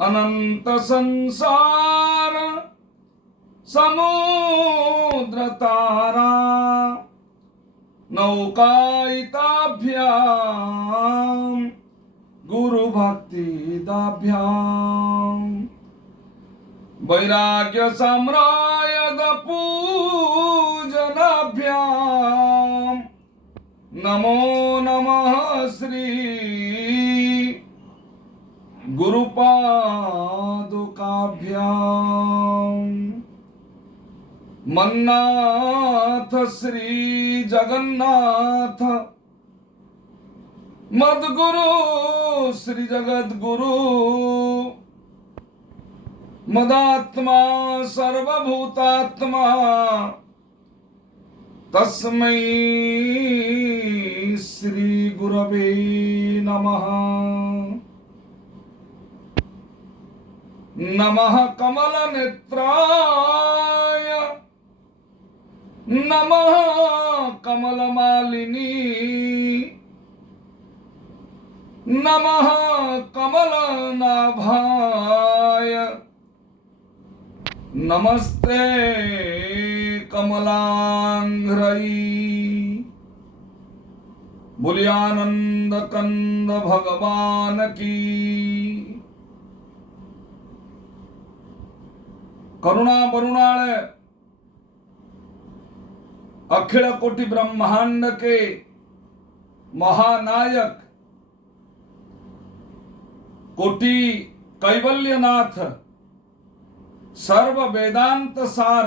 अनंत संसार समुद्र तारा नौकायिताभ्याम गुरु भक्ति दाभ्याम वैराग्य साम्रायद पूजनाभ्याम नमो नमः श्री गुरुपादुकाभ्याम मन्नाथ श्री जगन्नाथ मद्गुरु श्री जगद्गुरु मदात्मा सर्वभूतात्मा तस्मै श्री गुरवे नमः। नमः कमल नेत्राय नमः कमल मालिनी नमः कमल नाभाय नमस्ते कमलांघ्रई। बोलिए आनंद कंद भगवान की। करुणा बरुणाल अखिल कोटि ब्रह्मांड के महानायक कोटि कैवल्यनाथ सर्व वेदांत सार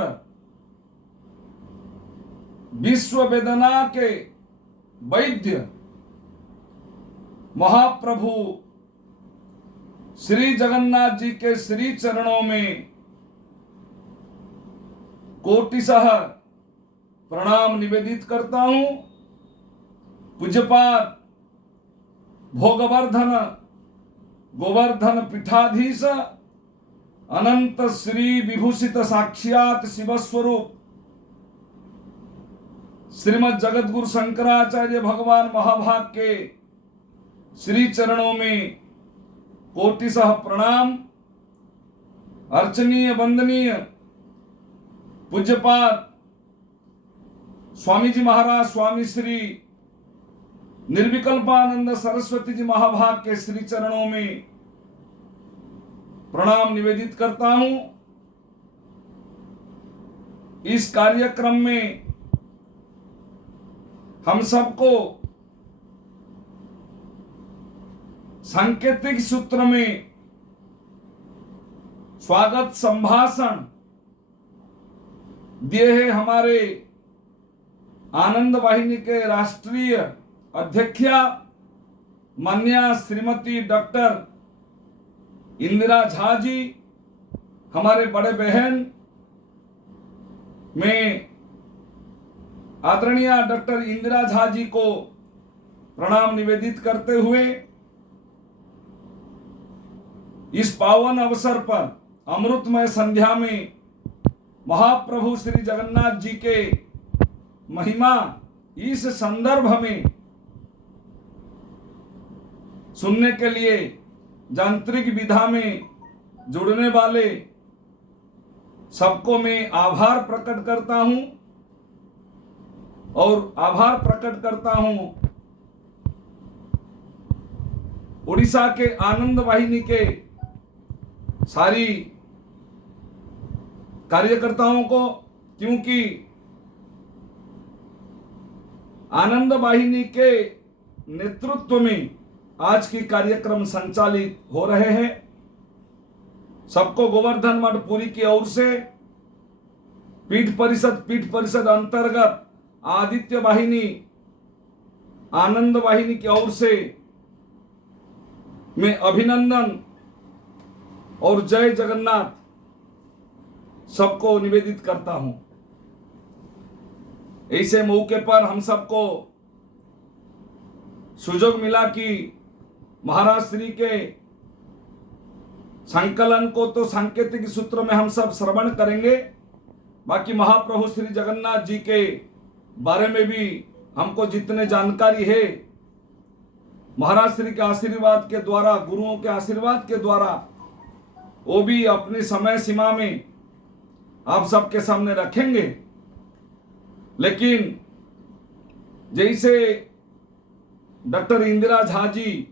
विश्व वेदना के वैद्य महाप्रभु श्री जगन्नाथ जी के श्री चरणों में कोटिशः प्रणाम निवेदित करता हूं। पूज्यपाद भोगवर्धन गोवर्धन पीठाधीश अनंत श्री विभूषित साक्षात शिवस्वरूप श्रीमद जगद्गुरु शंकराचार्य भगवान महाभाग के श्री चरणों में कोटिशः प्रणाम। अर्चनीय वंदनीय पूज्यपाद स्वामी जी महाराज स्वामी श्री निर्विकल्पानंद सरस्वती जी महाभाग के श्री चरणों में प्रणाम निवेदित करता हूं। इस कार्यक्रम में हम सबको सांकेतिक सूत्र में स्वागत संभाषण दिए हैं हमारे आनंद वाहिनी के राष्ट्रीय अध्यक्षा माननीय श्रीमती डॉक्टर इंदिरा झा जी, हमारे बड़े बहन में आदरणीय डॉक्टर इंदिरा झा जी को प्रणाम निवेदित करते हुए इस पावन अवसर पर अमृतमय संध्या में महाप्रभु श्री जगन्नाथ जी के महिमा इस संदर्भ में सुनने के लिए यांत्रिक विधा में जुड़ने वाले सबको मैं आभार प्रकट करता हूं और आभार प्रकट करता हूं उड़ीसा के आनंद वाहिनी के सारी कार्यकर्ताओं को, क्योंकि आनंद वाहिनी के नेतृत्व में आज की कार्यक्रम संचालित हो रहे हैं। सबको गोवर्धन मठ पुरी की ओर से पीठ परिषद अंतर्गत आदित्य वाहिनी आनंद वाहिनी की ओर से मैं अभिनंदन और जय जगन्नाथ सबको निवेदित करता हूं। ऐसे मौके पर हम सबको सुयोग मिला कि महाराज श्री के संकलन को तो सांकेतिक सूत्र में हम सब श्रवण करेंगे, बाकी महाप्रभु श्री जगन्नाथ जी के बारे में भी हमको जितने जानकारी है महाराज श्री के आशीर्वाद के द्वारा, गुरुओं के आशीर्वाद के द्वारा वो भी अपनी समय सीमा में आप सबके सामने रखेंगे। लेकिन जैसे डॉक्टर इंदिरा झा जी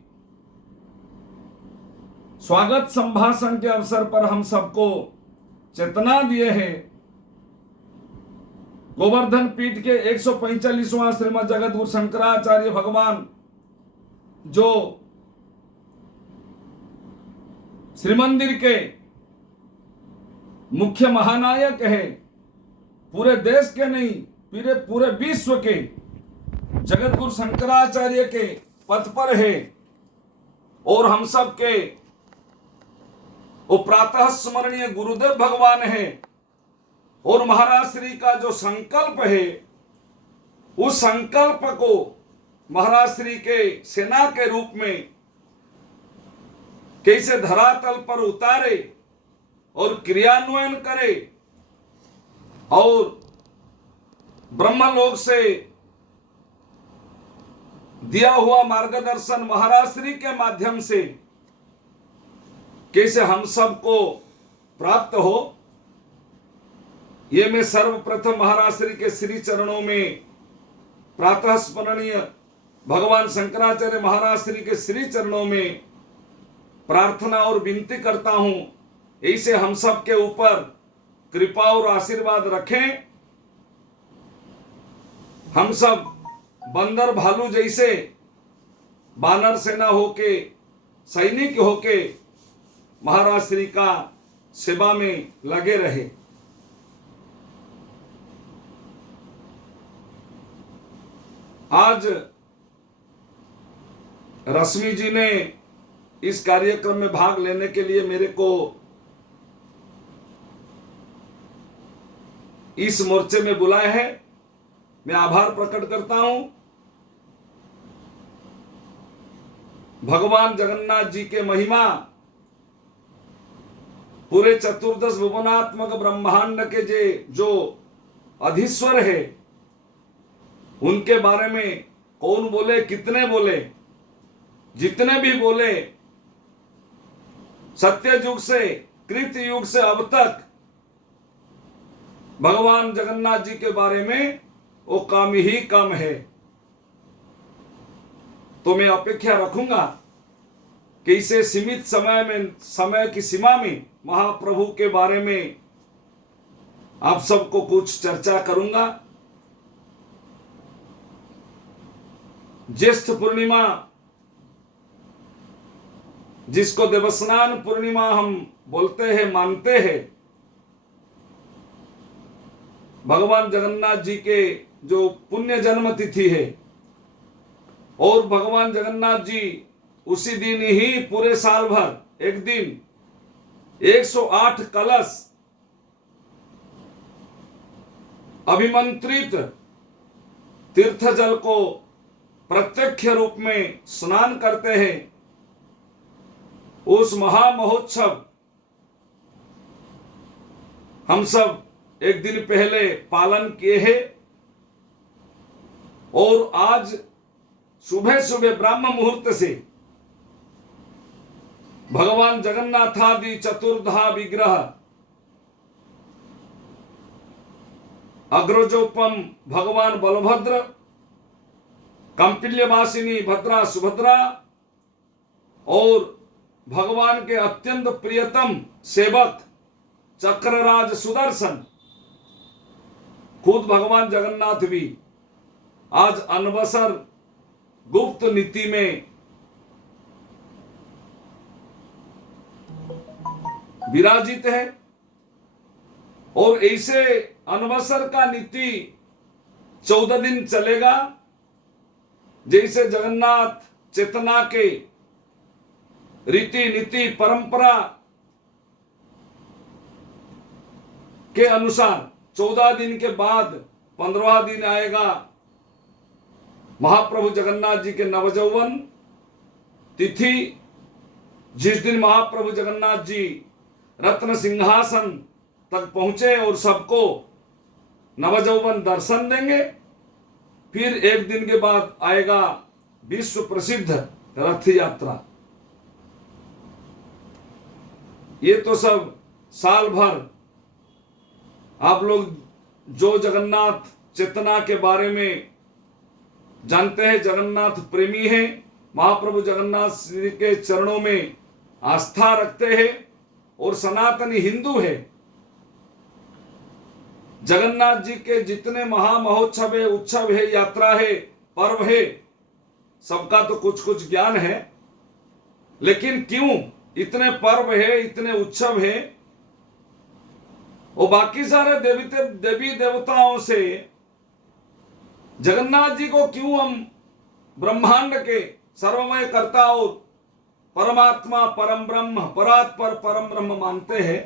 स्वागत संभाषण के अवसर पर हम सबको चेतना दिए हैं, गोवर्धन पीठ के 145वां श्रीमद जगत गुरु शंकराचार्य भगवान जो श्रीमंदिर के मुख्य महानायक है, पूरे देश के नहीं पूरे विश्व के जगत गुरु शंकराचार्य के पथ पर है, और हम सब के वो प्रातः स्मरणीय गुरुदेव भगवान है, और महाराज श्री का जो संकल्प है उस संकल्प को महाराज श्री के सेना के रूप में कैसे धरातल पर उतारे और क्रियान्वयन करे, और ब्रह्मलोक से दिया हुआ मार्गदर्शन महाराज श्री के माध्यम से कैसे हम सबको प्राप्त हो, ये मैं सर्वप्रथम महाराज श्री के श्री चरणों में प्रातः स्मरणीय भगवान शंकराचार्य महाराज श्री के श्री चरणों में प्रार्थना और विनती करता हूं, ऐसे हम सब के ऊपर कृपा और आशीर्वाद रखें। हम सब बंदर भालू जैसे बानर सेना होके सैनिक होके महाराज श्री का सेवा में लगे रहे। आज रश्मि जी ने इस कार्यक्रम में भाग लेने के लिए मेरे को इस मोर्चे में बुलाया है, मैं आभार प्रकट करता हूं। भगवान जगन्नाथ जी के महिमा पूरे चतुर्दश भुवनात्मक ब्रह्मांड के जो अधीश्वर है, उनके बारे में कौन बोले, कितने बोले, जितने भी बोले, सत्य युग से कृत युग से अब तक भगवान जगन्नाथ जी के बारे में वो कम ही कम है। तो मैं अपेक्षा रखूंगा कि इसे सीमित समय की सीमा में महाप्रभु के बारे में आप सबको कुछ चर्चा करूंगा। ज्येष्ठ पूर्णिमा, जिसको देवस्नान पूर्णिमा हम बोलते हैं, मानते हैं, भगवान जगन्नाथ जी के जो पुण्य जन्म तिथि है, और भगवान जगन्नाथ जी उसी दिन ही पूरे साल भर एक दिन 108 कलश अभिमंत्रित तीर्थ जल को प्रत्यक्ष रूप में स्नान करते हैं। उस महामहोत्सव हम सब एक दिन पहले पालन किए हैं, और आज सुबह सुबह ब्राह्म मुहूर्त से भगवान जगन्नाथादि चतुर्धा विग्रह अग्रजोपम भगवान बलभद्र, कौटिल्यवासिनी भद्रा सुभद्रा, और भगवान के अत्यंत प्रियतम सेवक चक्रराज सुदर्शन, खुद भगवान जगन्नाथ भी आज अनवसर गुप्त नीति में विराजित है। और ऐसे अनवसर का नीति 14 दिन चलेगा, जैसे जगन्नाथ चेतना के रीति नीति परंपरा के अनुसार 14 दिन के बाद 15वां दिन आएगा महाप्रभु जगन्नाथ जी के नवजौवन तिथि, जिस दिन महाप्रभु जगन्नाथ जी रत्न सिंहासन तक पहुंचे और सबको नवजौवन दर्शन देंगे। फिर एक दिन के बाद आएगा विश्व प्रसिद्ध रथ यात्रा। ये तो सब साल भर आप लोग जो जगन्नाथ चेतना के बारे में जानते हैं, जगन्नाथ प्रेमी हैं, महाप्रभु जगन्नाथ श्री के चरणों में आस्था रखते हैं और सनातनी हिंदू है, जगन्नाथ जी के जितने महामहोत्सव है, उत्सव है, यात्रा है, पर्व है, सबका तो कुछ कुछ ज्ञान है। लेकिन क्यों इतने पर्व है, इतने उत्सव है, और बाकी सारे देवी देवताओं से जगन्नाथ जी को क्यों हम ब्रह्मांड के सर्वमय कर्ता और परमात्मा, परम ब्रह्म, परात्पर परम ब्रह्म मानते हैं?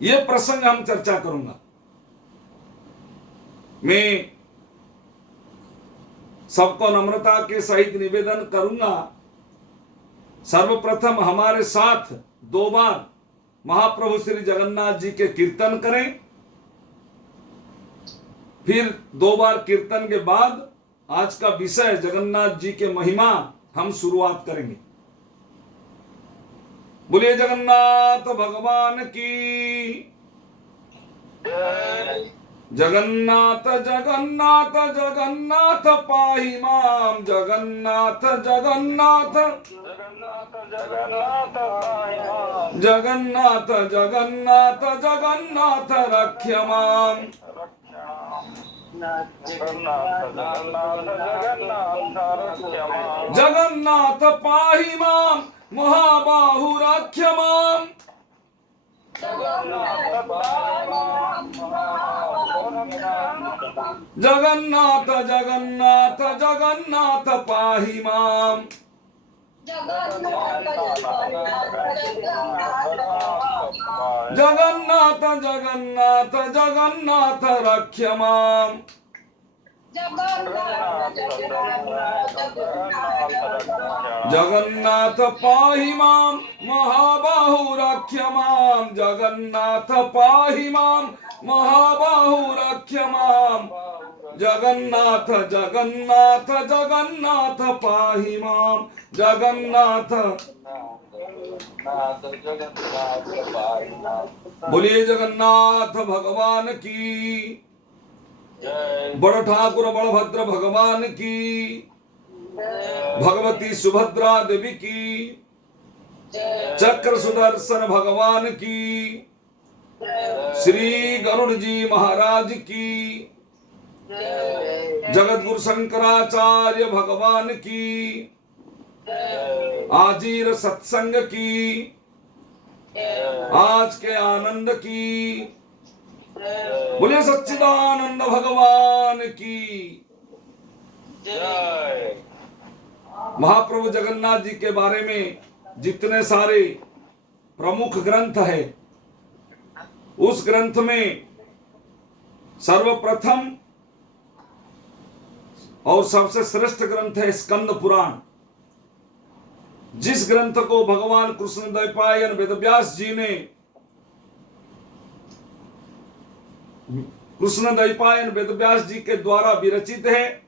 यह प्रसंग हम चर्चा करूंगा। मैं सबको नम्रता के सहित निवेदन करूंगा, सर्वप्रथम हमारे साथ 2 बार महाप्रभु श्री जगन्नाथ जी के कीर्तन करें, फिर 2 बार कीर्तन के बाद आज का विषय जगन्नाथ जी के महिमा हम शुरुआत करेंगे। बोलिए जगन्नाथ भगवान की। जगन्नाथ जगन्नाथ जगन्नाथ पाहि माम, जगन्नाथ जगन्नाथ जगन्नाथ जगन्नाथ जगन्नाथ रक्ष माम। जगन्नाथ पाहि माम, महाबाहु रक्ष माम। जगन्नाथ जगन्नाथ जगन्नाथ पाहि माम। जगन्नाथ जगन्नाथ जगन्नाथ रक्ष माम। जगन्नाथ पाहि माम, महाबाहु रक्ष माम। जगन्नाथ पाहि माम, महाबाहु रक्ष माम। जगन्नाथ जगन्नाथ जगन्नाथ पाहि माम। जगन्नाथ। बोलिए जगन्नाथ भगवान की। बड़ ठाकुर बलभद्र भगवान की, भगवती सुभद्रा देवी की, चक्र सुदर्शन भगवान की, श्री गरुड़ जी महाराज की, जगतगुरु शंकराचार्य भगवान की, आजीर सत्संग की, आज के आनंद की। बोले सच्चिदानंद भगवान की जय। महाप्रभु जगन्नाथ जी के बारे में जितने सारे प्रमुख ग्रंथ है, उस ग्रंथ में सर्वप्रथम और सबसे श्रेष्ठ ग्रंथ है स्कंद पुराण, जिस ग्रंथ को भगवान कृष्ण द्वैपायन वेदव्यास जी ने, कृष्ण द्वैपायन वेदव्यास जी के द्वारा विरचित है।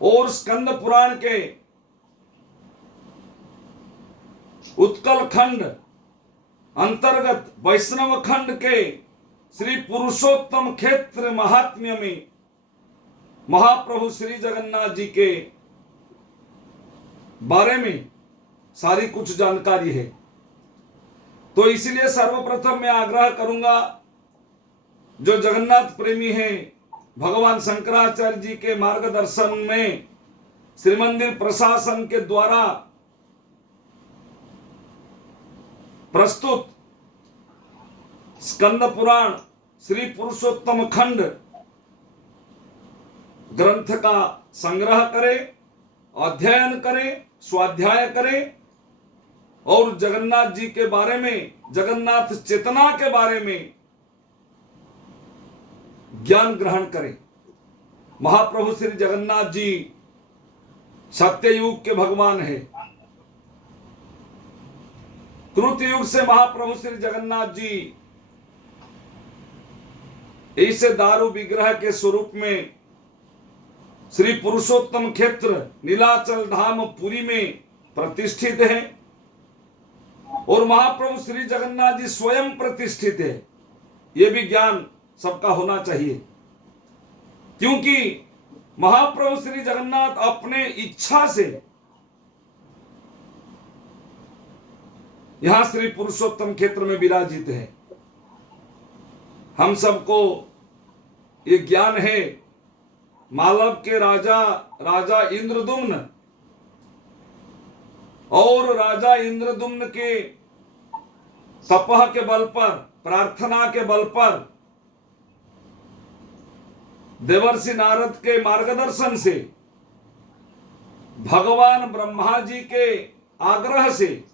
और स्कंद पुराण के उत्कल खंड अंतर्गत वैष्णव खंड के श्री पुरुषोत्तम क्षेत्र महात्म्य में महाप्रभु श्री जगन्नाथ जी के बारे में सारी कुछ जानकारी है। तो इसलिए सर्वप्रथम मैं आग्रह करूंगा, जो जगन्नाथ प्रेमी हैं, भगवान शंकराचार्य जी के मार्गदर्शन में श्रीमंदिर प्रशासन के द्वारा प्रस्तुत स्कंद पुराण श्री पुरुषोत्तम खंड ग्रंथ का संग्रह करें, अध्ययन करें, स्वाध्याय करें और जगन्नाथ जी के बारे में, जगन्नाथ चेतना के बारे में ज्ञान ग्रहण करें। महाप्रभु श्री जगन्नाथ जी सत्ययुग के भगवान है। कृत युग से महाप्रभु श्री जगन्नाथ जी इस दारू विग्रह के स्वरूप में श्री पुरुषोत्तम क्षेत्र नीलाचल धाम पुरी में प्रतिष्ठित है और महाप्रभु श्री जगन्नाथ जी स्वयं प्रतिष्ठित है। यह भी ज्ञान सबका होना चाहिए, क्योंकि महाप्रभु श्री जगन्नाथ अपने इच्छा से यहां श्री पुरुषोत्तम क्षेत्र में विराजित है। हम सबको ये ज्ञान है, मालव के राजा इंद्रदुम्न और राजा इंद्रदुम्न के तपह के बल पर, प्रार्थना के बल पर, देवर्षि नारद के मार्गदर्शन से, भगवान ब्रह्मा जी के आग्रह से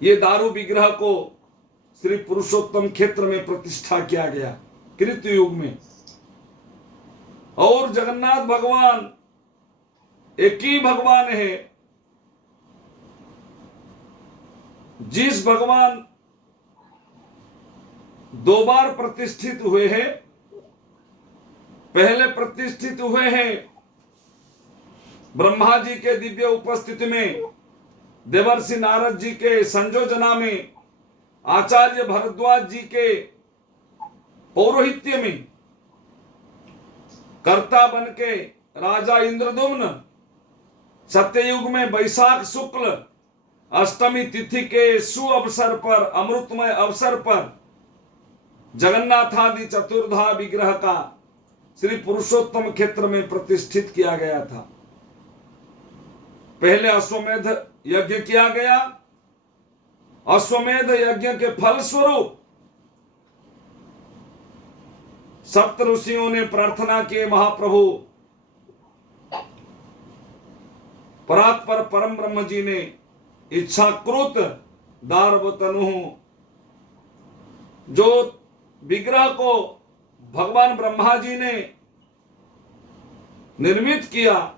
ये दारू विग्रह को श्री पुरुषोत्तम क्षेत्र में प्रतिष्ठा किया गया कृत युग में। और जगन्नाथ भगवान एक ही भगवान है, जिस भगवान दो बार प्रतिष्ठित हुए हैं। पहले प्रतिष्ठित हुए हैं ब्रह्मा जी के दिव्य उपस्थिति में, देवर्षि नारद जी के संयोजना में, आचार्य भरद्वाज जी के पौरोहित्य में, कर्ता बन के राजा इंद्रदुम्न सत्ययुग में वैशाख शुक्ल अष्टमी तिथि के सुअवसर पर, अमृतमय अवसर पर जगन्नाथादि चतुर्धा विग्रह का श्री पुरुषोत्तम क्षेत्र में प्रतिष्ठित किया गया था। पहले अश्वमेध यज्ञ किया गया। अश्वमेध यज्ञ के फलस्वरूप सप्त ऋषियों ने प्रार्थना की, महाप्रभु परात्पर परम ब्रह्म जी ने इच्छाकृत दारवतनु, जो विग्रह को भगवान ब्रह्मा जी ने निर्मित किया,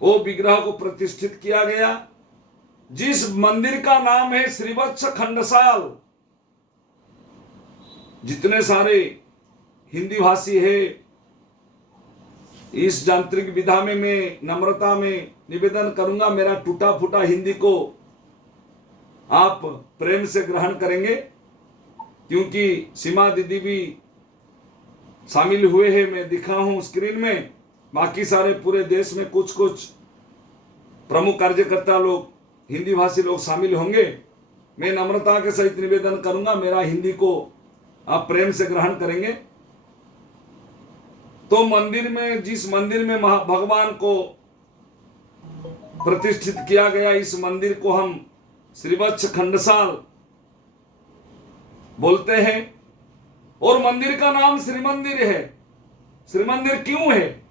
वो विग्रह को प्रतिष्ठित किया गया, जिस मंदिर का नाम है श्रीवत्स खंडसाल। जितने सारे हिंदी भाषी है, इस यांत्रिक विधा में मैं नम्रता में निवेदन करूंगा, मेरा टूटा फूटा हिंदी को आप प्रेम से ग्रहण करेंगे, क्योंकि सीमा दीदी भी शामिल हुए हैं। मैं दिखा हूं स्क्रीन में, बाकी सारे पूरे देश में कुछ कुछ प्रमुख कार्यकर्ता लोग, हिंदी भाषी लोग शामिल होंगे। मैं नम्रता के सहित निवेदन करूंगा, मेरा हिंदी को आप प्रेम से ग्रहण करेंगे। तो मंदिर में, जिस मंदिर में भगवान को प्रतिष्ठित किया गया, इस मंदिर को हम श्रीवत्स खंडसाल बोलते हैं। और मंदिर का नाम श्री मंदिर है। श्री मंदिर क्यों है?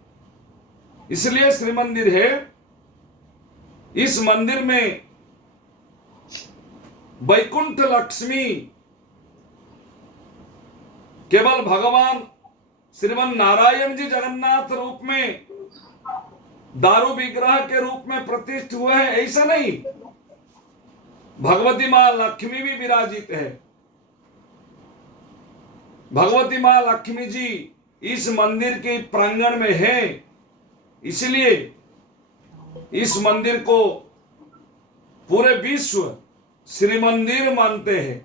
इसलिए श्री मंदिर है, इस मंदिर में वैकुंठ लक्ष्मी केवल भगवान श्रीमन नारायण जी जगन्नाथ रूप में, दारू विग्रह के रूप में प्रतिष्ठित हुए हैं, ऐसा नहीं। भगवती मां लक्ष्मी भी विराजित है। भगवती मां लक्ष्मी जी इस मंदिर के प्रांगण में है, इसलिए इस मंदिर को पूरे विश्व श्री मंदिर मानते हैं।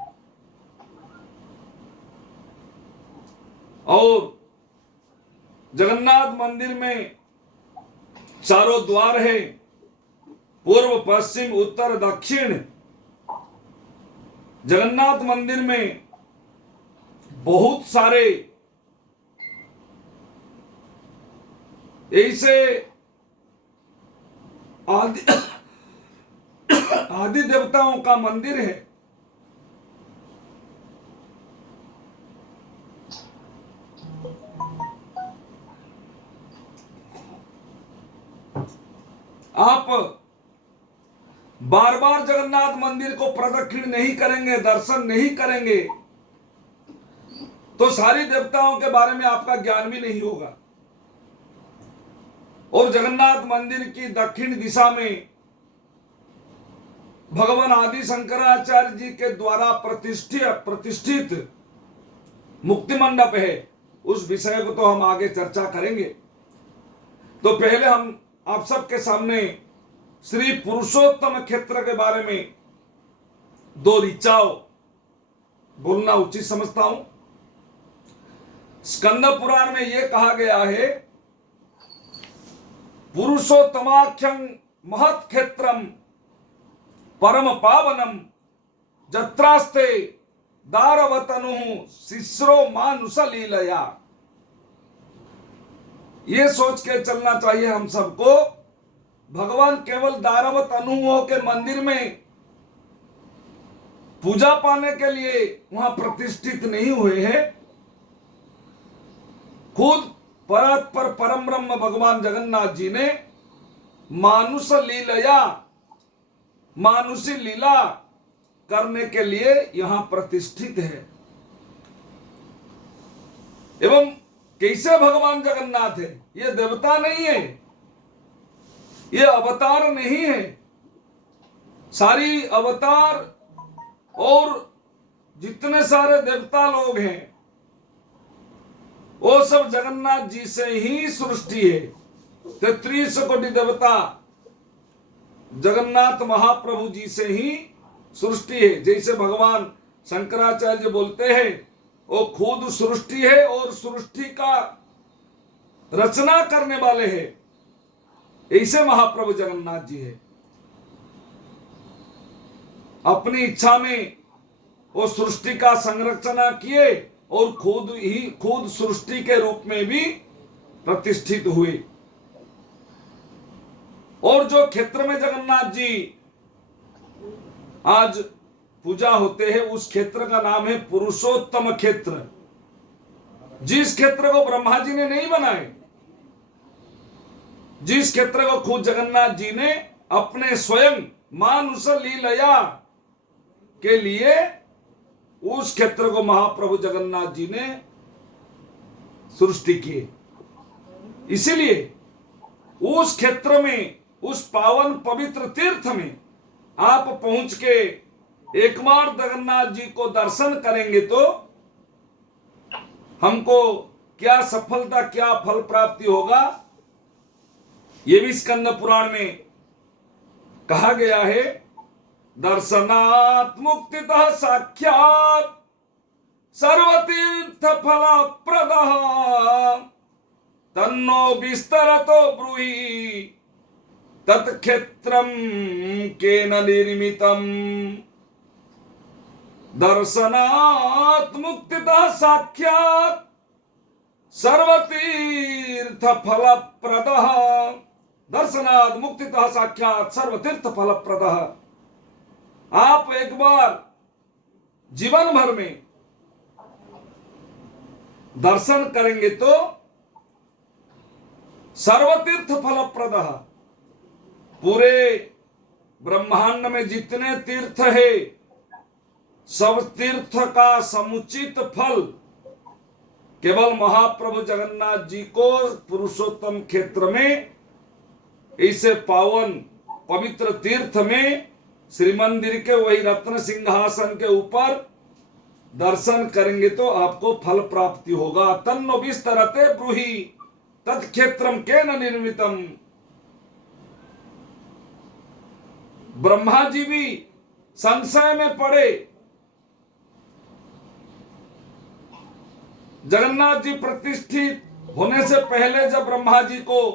और जगन्नाथ मंदिर में चारों द्वार है, पूर्व पश्चिम उत्तर दक्षिण। जगन्नाथ मंदिर में बहुत सारे ऐसे आदि देवताओं का मंदिर है। आप बार बार जगन्नाथ मंदिर को प्रदक्षिण नहीं करेंगे, दर्शन नहीं करेंगे, तो सारी देवताओं के बारे में आपका ज्ञान भी नहीं होगा। और जगन्नाथ मंदिर की दक्षिण दिशा में भगवान आदि शंकराचार्य जी के द्वारा प्रतिष्ठित मुक्ति मंडप है। उस विषय को तो हम आगे चर्चा करेंगे। तो पहले हम आप सबके सामने श्री पुरुषोत्तम क्षेत्र के बारे में दो ऋचाओं बोलना उचित समझता हूं। स्कंद पुराण में यह कहा गया है, पुरुषोत्तमाख्यं महत् क्षेत्रम परम पावनम जत्रास्ते दारवतनु शिश्रो मानुष लीलया। ये सोच के चलना चाहिए हम सबको, भगवान केवल दारवत अनुओं के मंदिर में पूजा पाने के लिए वहां प्रतिष्ठित नहीं हुए हैं। खुद परत पर परम ब्रह्म भगवान जगन्नाथ जी ने मानुष लीलया, मानुषी लीला करने के लिए यहां प्रतिष्ठित है। एवं कैसे भगवान जगन्नाथ है? ये देवता नहीं है, ये अवतार नहीं है। सारी अवतार और जितने सारे देवता लोग हैं वो सब जगन्नाथ जी से ही सृष्टि है। 33 कोटि देवता जगन्नाथ महाप्रभु जी से ही सृष्टि है। जैसे भगवान शंकराचार्य बोलते हैं वो खुद सृष्टि है और सृष्टि का रचना करने वाले हैं, ऐसे महाप्रभु जगन्नाथ जी है। अपनी इच्छा में वो सृष्टि का संरचना किए और खुद सृष्टि के रूप में भी प्रतिष्ठित हुए। और जो क्षेत्र में जगन्नाथ जी आज पूजा होते हैं उस क्षेत्र का नाम है पुरुषोत्तम क्षेत्र। जिस क्षेत्र को ब्रह्मा जी ने नहीं बनाए, जिस क्षेत्र को खुद जगन्नाथ जी ने अपने स्वयं मानुष लीलया के लिए उस क्षेत्र को महाप्रभु जगन्नाथ जी ने सृष्टि किए। इसीलिए उस क्षेत्र में, उस पावन पवित्र तीर्थ में आप पहुंच के एक बार जगन्नाथ जी को दर्शन करेंगे तो हमको क्या सफलता, क्या फल प्राप्ति होगा, ये भी स्कंद पुराण में कहा गया है। दर्शनात् मुक्तितः साक्षात् सर्वतीर्थ फल प्रदः तन्नो विस्तरतो ब्रूहि तत्क्षेत्रम केन निर्मितम्। दर्शनात् मुक्तितः साक्षात् सर्वतीर्थ फल प्रदः, दर्शनात् मुक्तितः साक्षात् सर्वतीर्थ फल प्रदः। आप एक बार जीवन भर में दर्शन करेंगे तो सर्वतीर्थ फलप्रदः, पूरे ब्रह्मांड में जितने तीर्थ है सब तीर्थ का समुचित फल केवल महाप्रभु जगन्नाथ जी को पुरुषोत्तम क्षेत्र में, इसे पावन पवित्र तीर्थ में श्री मंदिर के वही रत्न सिंहासन के ऊपर दर्शन करेंगे तो आपको फल प्राप्ति होगा। तन्नो विस्तरते ब्रूहि तत्क्षेत्रम केन निर्मितम। ब्रह्मा जी भी संशय में पड़े, जगन्नाथ जी प्रतिष्ठित होने से पहले जब ब्रह्मा जी को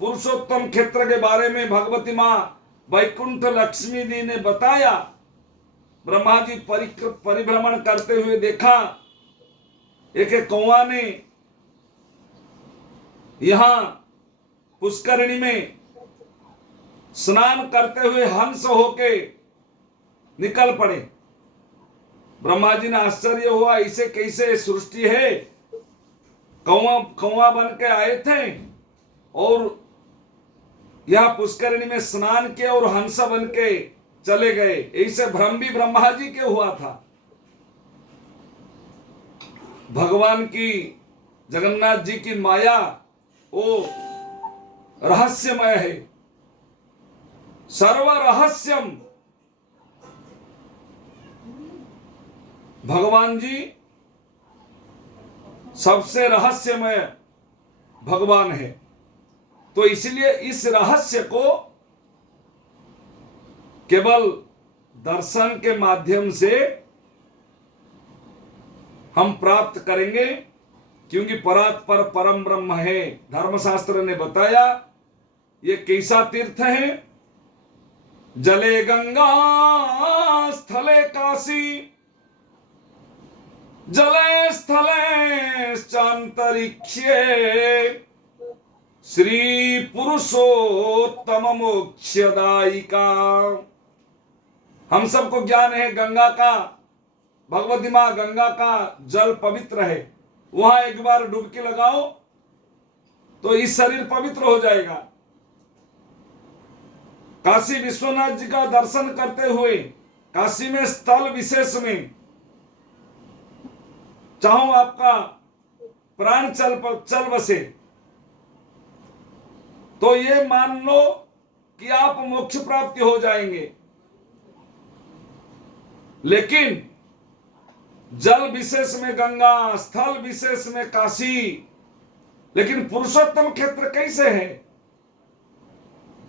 पुरुषोत्तम क्षेत्र के बारे में भगवती मां वैकुंठ लक्ष्मी जी ने बताया, ब्रह्मा जी परिभ्रमण करते हुए देखा एक कौवा ने यहां पुष्करिणी में स्नान करते हुए हंस होके निकल पड़े। ब्रह्मा जी ने आश्चर्य हुआ, इसे कैसे सृष्टि है। कौवा बन के आए थे और यह पुष्करिणी में स्नान किया और हंस बन के चले गए। ऐसे भ्रम भी ब्रह्मा जी के हुआ था। भगवान की, जगन्नाथ जी की माया वो रहस्यमय है, सर्व रहस्यम। भगवान जी सबसे रहस्यमय भगवान है। तो इसलिए इस रहस्य को केवल दर्शन के माध्यम से हम प्राप्त करेंगे, क्योंकि परात्पर परम ब्रह्म है। धर्मशास्त्र ने बताया ये कैसा तीर्थ है। जले गंगा स्थले काशी, जले स्थले चांतरिक्षे, श्री पुरुषोत्तम मोक्षदायिका। हम सबको ज्ञान है गंगा का, भगवती मां गंगा का जल पवित्र है। वहां एक बार डुबकी लगाओ तो इस शरीर पवित्र हो जाएगा। काशी विश्वनाथ जी का दर्शन करते हुए काशी में स्थल विशेष में चाहो आपका प्राण चल बसे, तो ये मान लो कि आप मोक्ष प्राप्ति हो जाएंगे। लेकिन जल विशेष में गंगा, स्थल विशेष में काशी, लेकिन पुरुषोत्तम क्षेत्र कैसे है?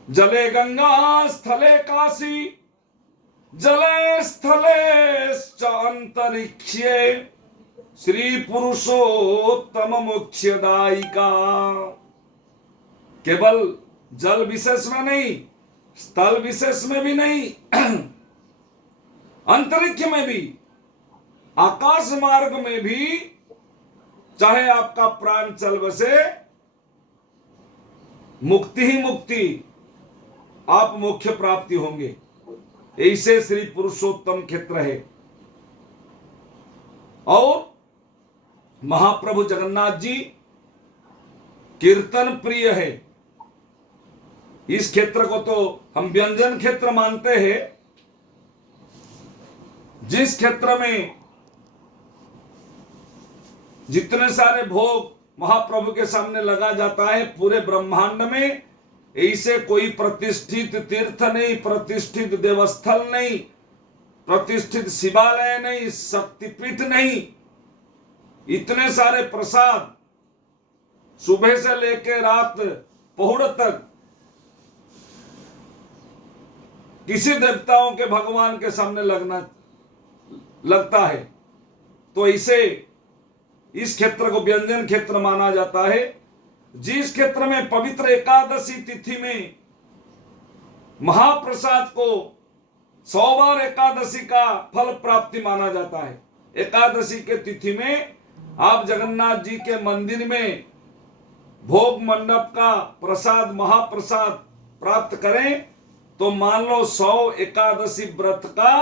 जले गंगा स्थले काशी, जले स्थले अंतरिक्षे, श्री पुरुषोत्तम मोक्षदायिका। केवल जल विशेष में नहीं, स्थल विशेष में भी नहीं, अंतरिक्ष में भी, आकाश मार्ग में भी, चाहे आपका प्राण चल बसे, मुक्ति ही मुक्ति, आप मोक्ष प्राप्ति होंगे। ऐसे श्री पुरुषोत्तम क्षेत्र है। और महाप्रभु जगन्नाथ जी कीर्तन प्रिय है। इस क्षेत्र को तो हम व्यंजन क्षेत्र मानते हैं। जिस क्षेत्र में जितने सारे भोग महाप्रभु के सामने लगा जाता है पूरे ब्रह्मांड में, ऐसे कोई प्रतिष्ठित तीर्थ नहीं, प्रतिष्ठित देवस्थल नहीं, प्रतिष्ठित शिवालय नहीं, शक्तिपीठ नहीं। इतने सारे प्रसाद सुबह से लेकर रात पहुड़ तक किसी देवताओं के भगवान के सामने लगता है। तो इसे इस क्षेत्र को व्यंजन क्षेत्र माना जाता है। जिस क्षेत्र में पवित्र एकादशी तिथि में महाप्रसाद को 100 बार एकादशी का फल प्राप्ति माना जाता है। एकादशी के तिथि में आप जगन्नाथ जी के मंदिर में भोग मंडप का प्रसाद, महाप्रसाद प्राप्त करें तो मान लो 100 एकादशी व्रत का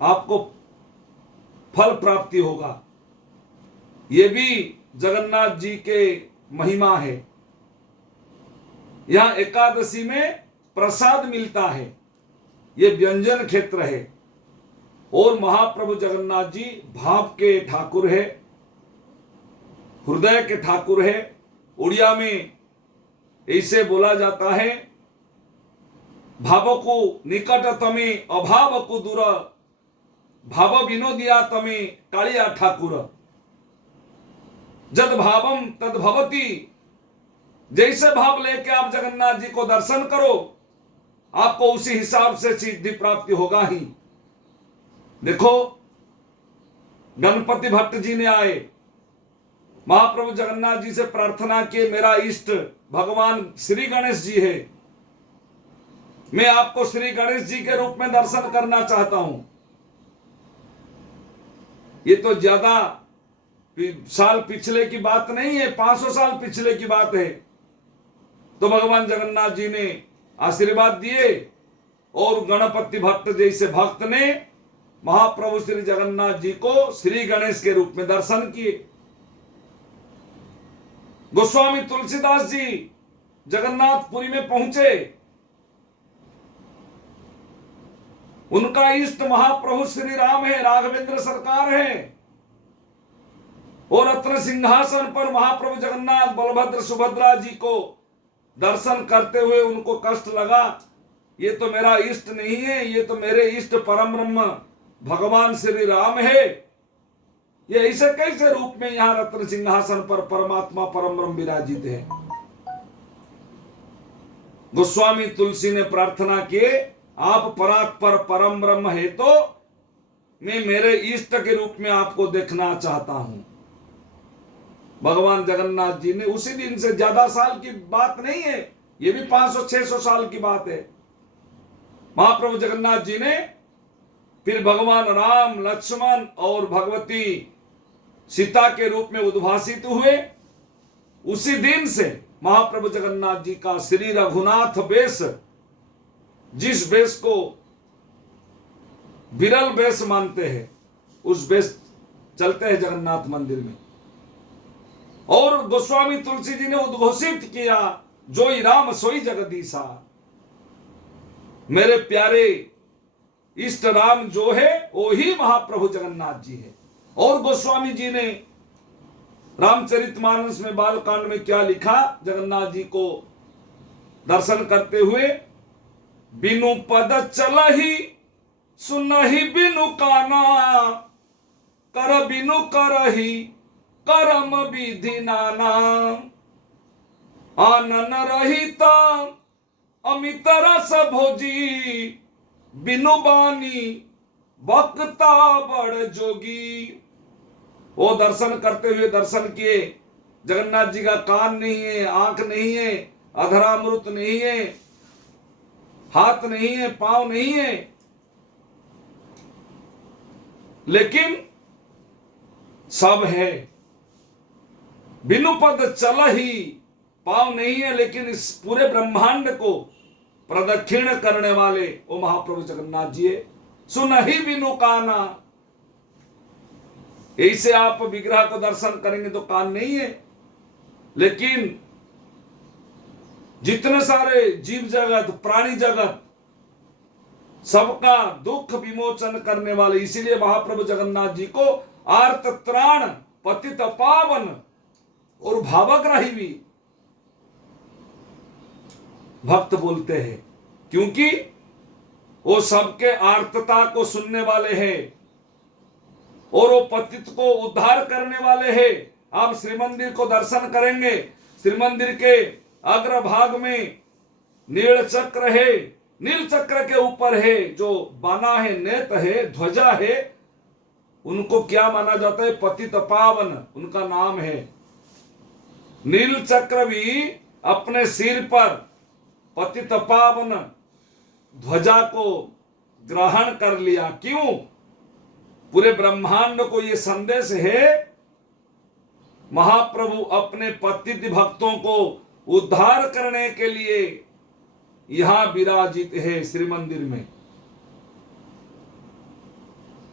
आपको फल प्राप्ति होगा। ये भी जगन्नाथ जी के महिमा है। यहां एकादशी में प्रसाद मिलता है। ये व्यंजन क्षेत्र है। और महाप्रभु जगन्नाथ जी भाव के ठाकुर है, हृदय के ठाकुर है। उड़िया में ऐसे बोला जाता है, भाव को निकट तमे अभाव को दूर, भाव विनोदिया तमे कालिया ठाकुर। जद भावम तद भवती। जैसे भाव लेके आप जगन्नाथ जी को दर्शन करो, आपको उसी हिसाब से सिद्धि प्राप्ति होगा ही। देखो, गणपति भट्ट जी ने आए, महाप्रभु जगन्नाथ जी से प्रार्थना किए, मेरा इष्ट भगवान श्री गणेश जी है, मैं आपको श्री गणेश जी के रूप में दर्शन करना चाहता हूं। ये तो ज्यादा साल पिछले की बात नहीं है, 500 साल पिछले की बात है। तो भगवान जगन्नाथ जी ने आशीर्वाद दिए और गणपति भट्ट जैसे भक्त ने महाप्रभु श्री जगन्नाथ जी को श्री गणेश के रूप में दर्शन किए। गोस्वामी तुलसीदास जी जगन्नाथपुरी में पहुंचे। उनका इष्ट महाप्रभु श्री राम है, राघवेंद्र सरकार है। और रत्न सिंहासन पर महाप्रभु जगन्नाथ बलभद्र सुभद्रा जी को दर्शन करते हुए उनको कष्ट लगा, ये तो मेरा इष्ट नहीं है, ये तो मेरे इष्ट परम ब्रह्म भगवान श्री राम है। ये ऐसे कैसे रूप में यहां रत्न सिंहासन पर परमात्मा परम ब्रह्म विराजित है। गोस्वामी तुलसी ने प्रार्थना किए, आप परात्पर परम ब्रह्म है तो मैं मेरे इष्ट के रूप में आपको देखना चाहता हूं। भगवान जगन्नाथ जी ने उसी दिन से, ज्यादा साल की बात नहीं है, ये भी 500-600 साल की बात है, महाप्रभु जगन्नाथ जी ने फिर भगवान राम, लक्ष्मण और भगवती सीता के रूप में उद्भासित हुए। उसी दिन से महाप्रभु जगन्नाथ जी का श्री रघुनाथ वेश, जिस वेश को विरल वेश मानते हैं, उस वेश चलते हैं जगन्नाथ मंदिर में। और गोस्वामी तुलसी जी ने उद्घोषित किया, जोई राम सोई जगदीशा, मेरे प्यारे इष्ट राम जो है वो ही महाप्रभु जगन्नाथ जी है। और गोस्वामी जी ने रामचरितमानस में बालकांड में क्या लिखा, जगन्नाथ जी को दर्शन करते हुए, बिनु पद चलहि सुनहि बिनु काना, कर बिनु करहि करम विधि नाना, आनन रहित अमित रस भोजी, बिनु बानी बक्ता बड़ जोगी। वो दर्शन करते हुए दर्शन किए, जगन्नाथ जी का कान नहीं है, आंख नहीं है, अधरामृत नहीं है, हाथ नहीं है, पांव नहीं है, लेकिन सब है। बिनु पद चल ही, पांव नहीं है, लेकिन इस पूरे ब्रह्मांड को प्रदक्षिण करने वाले वो महाप्रभु जगन्नाथ जी है। सुनहि बिनु काना, ऐसे आप विग्रह को दर्शन करेंगे तो कान नहीं है, लेकिन जितने सारे जीव जगत, प्राणी जगत, सबका दुख विमोचन करने वाले, इसीलिए महाप्रभु जगन्नाथ जी को आर्त त्राण पतित पावन और भावग्राही भी भक्त बोलते हैं, क्योंकि वो सबके आर्तता को सुनने वाले हैं और वो पतित को उद्धार करने वाले हैं। आप श्रीमंदिर को दर्शन करेंगे, श्रीमंदिर के अग्रभाग में नील चक्र है, नील चक्र के ऊपर है जो बाना है, नेत है, ध्वजा है, उनको क्या माना जाता है, पतित पावन उनका नाम है। नील चक्र भी अपने सिर पर पतित पावन ध्वजा को ग्रहण कर लिया। क्यों? पूरे ब्रह्मांड को यह संदेश है, महाप्रभु अपने पतित भक्तों को उद्धार करने के लिए यहां विराजित है श्री मंदिर में।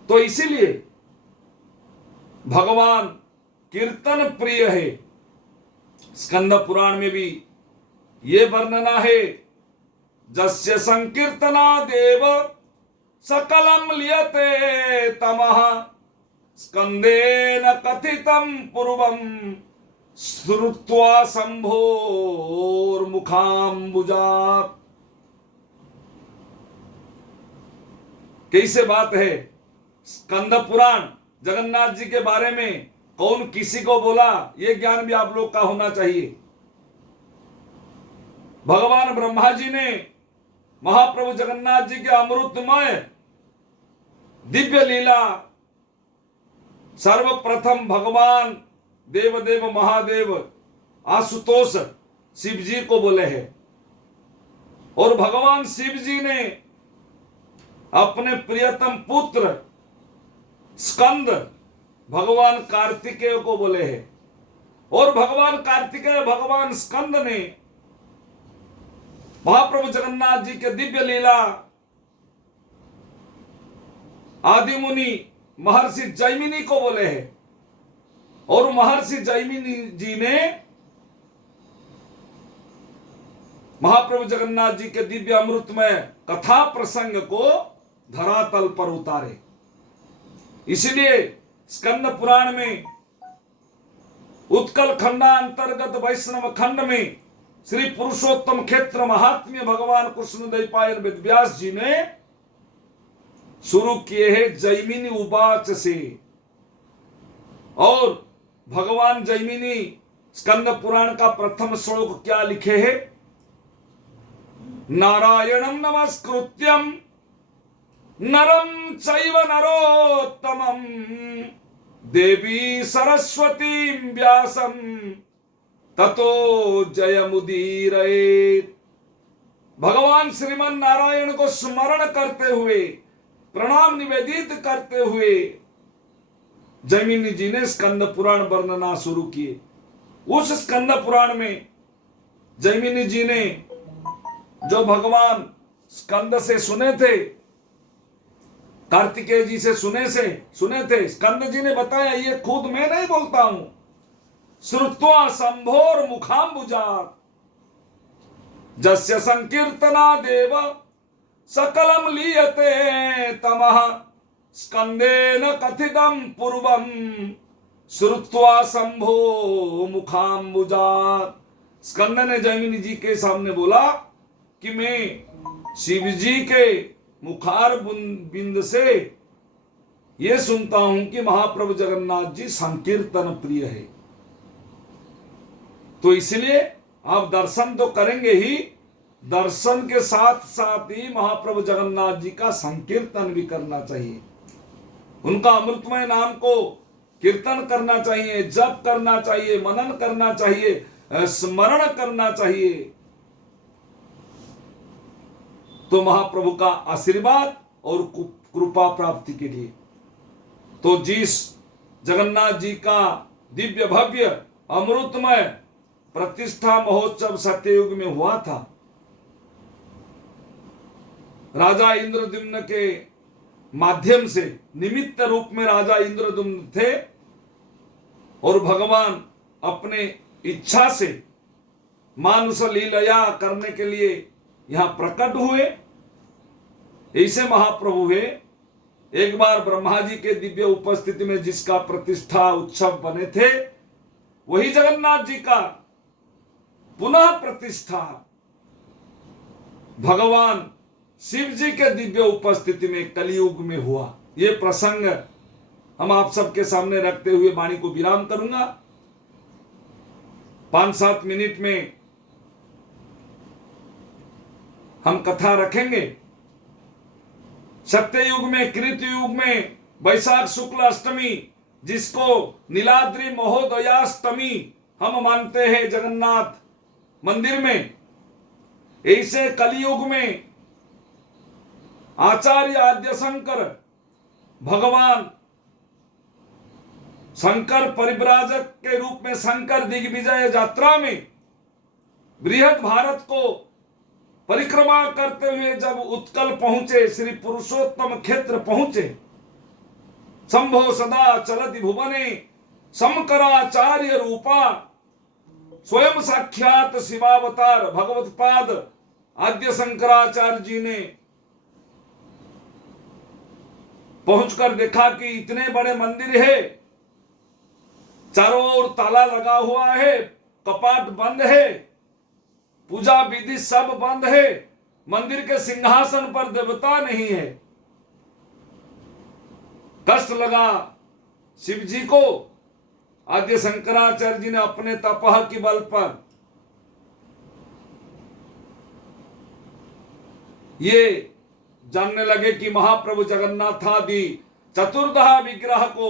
तो इसीलिए भगवान कीर्तन प्रिय है। स्कंद पुराण में भी ये वर्णना है, जस्य संकीर्तना देव सकलम लियते तमः, स्कंदेन कथितम पूर्वम श्रुत्वा शंभोर मुखाम्बुजात्। कैसे बात है, स्कंद पुराण जगन्नाथ जी के बारे में कौन किसी को बोला, ये ज्ञान भी आप लोग का होना चाहिए। भगवान ब्रह्मा जी ने महाप्रभु जगन्नाथ जी के अमृतमय दिव्य लीला सर्वप्रथम भगवान देवदेव महादेव आशुतोष शिव जी को बोले हैं, और भगवान शिव जी ने अपने प्रियतम पुत्र स्कंद भगवान कार्तिकेय को बोले हैं, और भगवान कार्तिकेय भगवान स्कंद ने महाप्रभु जगन्नाथ जी के दिव्य लीला आदि मुनि महर्षि जैमिनी को बोले हैं, और महर्षि जैमिनी जी ने महाप्रभु जगन्नाथ जी के दिव्य अमृतमय कथा प्रसंग को धरातल पर उतारे। इसलिए स्कंद पुराण में उत्कल खंडा अंतर्गत वैष्णव खंड में श्री पुरुषोत्तम क्षेत्र महात्म्य भगवान कृष्णद्वैपायन वेद व्यास जी ने शुरू किए हैं जैमिनी उवाच से। और भगवान जैमिनी स्कंद पुराण का प्रथम श्लोक क्या लिखे है? नारायणं नमस्कृत्यं नरं चैव नरोत्तमं देवी सरस्वतीं व्यासं ततो जयमुदीरयेत्। भगवान श्रीमन नारायण को स्मरण करते हुए, प्रणाम निवेदित करते हुए जैमिनी जी ने स्कंद पुराण वर्णना शुरू किए। उस स्कंद पुराण में जैमिनी जी ने जो भगवान स्कंद से सुने थे, कार्तिकेय जी से सुने थे, स्कंद जी ने बताया, ये खुद मैं नहीं बोलता हूं। श्रुत्वा संभोर मुखाम्बुजात् जस्य संकीर्तना देव सकलम लीयते तमः स्कंदेन कथितम पूर्वम श्रुत्वा संभो मुखाम्बुजात्। स्कंद ने जैमिनी जी के सामने बोला कि मैं शिव जी के मुखार बिंद से ये सुनता हूं कि महाप्रभु जगन्नाथ जी संकीर्तन प्रिय है, तो इसलिए आप दर्शन तो करेंगे ही, दर्शन के साथ साथ ही महाप्रभु जगन्नाथ जी का संकीर्तन भी करना चाहिए। उनका अमृतमय नाम को कीर्तन करना चाहिए, जप करना चाहिए, मनन करना चाहिए, स्मरण करना चाहिए, तो महाप्रभु का आशीर्वाद और कृपा प्राप्ति के लिए। तो जिस जगन्नाथ जी का दिव्य भव्य अमृतमय प्रतिष्ठा महोत्सव सत्ययुग में हुआ था, राजा इंद्रद्युम्न के माध्यम से, निमित्त रूप में राजा इंद्रद्युम्न थे, और भगवान अपने इच्छा से मानुष लीलया करने के लिए यहां प्रकट हुए। ऐसे महाप्रभु है। एक बार ब्रह्मा जी के दिव्य उपस्थिति में जिसका प्रतिष्ठा उत्सव बने थे, वही जगन्नाथ जी का पुनः प्रतिष्ठा भगवान शिव जी के दिव्य उपस्थिति में कलियुग में हुआ। ये प्रसंग हम आप सबके सामने रखते हुए वाणी को विराम करूंगा। 5-7 मिनट में हम कथा रखेंगे। सत्ययुग में, कृतयुग में वैशाख शुक्ल अष्टमी, जिसको नीलाद्रि महोदयाष्टमी हम मानते हैं जगन्नाथ मंदिर में, ऐसे कलियुग में आचार्य आद्य शंकर भगवान शंकर परिव्राजक के रूप में शंकर दिग्विजय यात्रा में बृहद भारत को परिक्रमा करते हुए जब उत्कल पहुंचे, श्री पुरुषोत्तम क्षेत्र पहुंचे, शंभो सदा चलति भुवने शंकराचार्य रूपा, स्वयं साक्षात शिवावतार भगवत पाद आद्य शंकराचार्य जी ने पहुंचकर देखा कि इतने बड़े मंदिर है, चारों ओर ताला लगा हुआ है, कपाट बंद है, पूजा विधि सब बंद है, मंदिर के सिंहासन पर देवता नहीं है। कष्ट लगा शिव जी को। आद्य शंकराचार्य जी ने अपने तपह के बल पर ये जानने लगे कि महाप्रभु जगन्नाथादि चतुर्दह विग्रह को